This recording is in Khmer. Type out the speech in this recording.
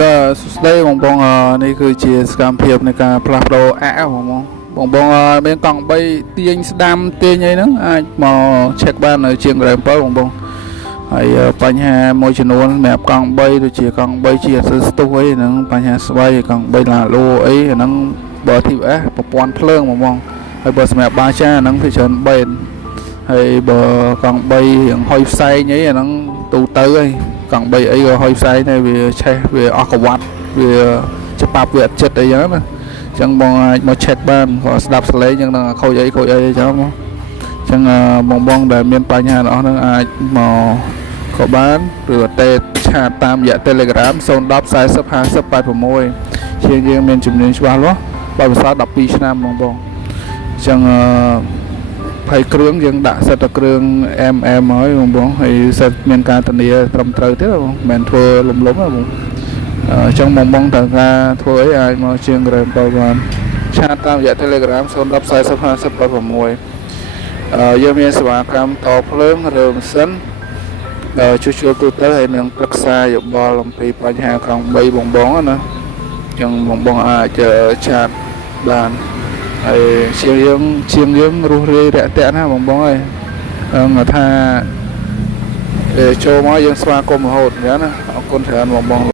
បាទសួស្តីបងបងនេះគឺជាសកម្មភាពនៃការផ្លាស់ប្ដូរបងបងមានកង់3ទាញស្ដាំទាញអីហ្នឹងអាចមក check បាននៅជាង7បងបងហើយបញ្ហាមួយចំនួនសម្រាប់កង់3ដូចជាកង់3ជាអត់ស្ទុះអីហ្នឹងបញ្ហាស្វ័យកង់3ឡាឡូអីអាហ្នឹងបើ TFS ប្រព័ន្ធភ្លើងបងហើយបើសម្រាប់បាចាអាហ្នឹងវាច្រើនបេនហើយបើកង់3រៀងហុយផ្សែងអីអាហ្នឹងទូទៅហើយកង់3អីក៏ហុយផ្សែងដែរវាឆេះវាអស់កវ៉ាត់វាច្បាប់វាអត់ចិត្តអីចឹងណាអញ្ចឹងបងអាចមក check បានគាត់ស្ដាប់សលេងចឹងខូចអីអញ្ចឹងមកអញ្ចឹងបងដែលមានបញ្ហារបស់ហ្នឹងអាចមកក៏បានឬអតេឆាតតាមរយៈ Telegram 010 40 50 86ជាងយើងមានជំនាញច្បាស់លាស់បើភាសា12ឆ្នាំបងអញ្ចឹងហើយគ្រឿងយើងដាក់សិតតែគ្រឿង MM ហើយបងហើយសិតមានការធានាត្រឹមត្រូវទៀតបងមិនមែនធ្វើលំណាបងអញ្ចឹងបងត្រូវការធ្វើអីអាចមកជាង Grand បានឆាតតាមរយៈ Telegram 010 40 50 86យើងមានសេវាកម្មតភ្លើងឬម៉ាស៊ីនជួសជុលទូទៅហើយនឹងប្រឹក្សាយោបល់អំពីបញ្ហាកង់3បងណាអញ្ចឹងបងអាចឆាតបានហើយជាងយើងរស់រាយរាក់ទាក់ណាបងហើយថាចូលមកយើងស្វាគមន៍រហូតអញ្ចឹងណាអរគុណច្រើនបង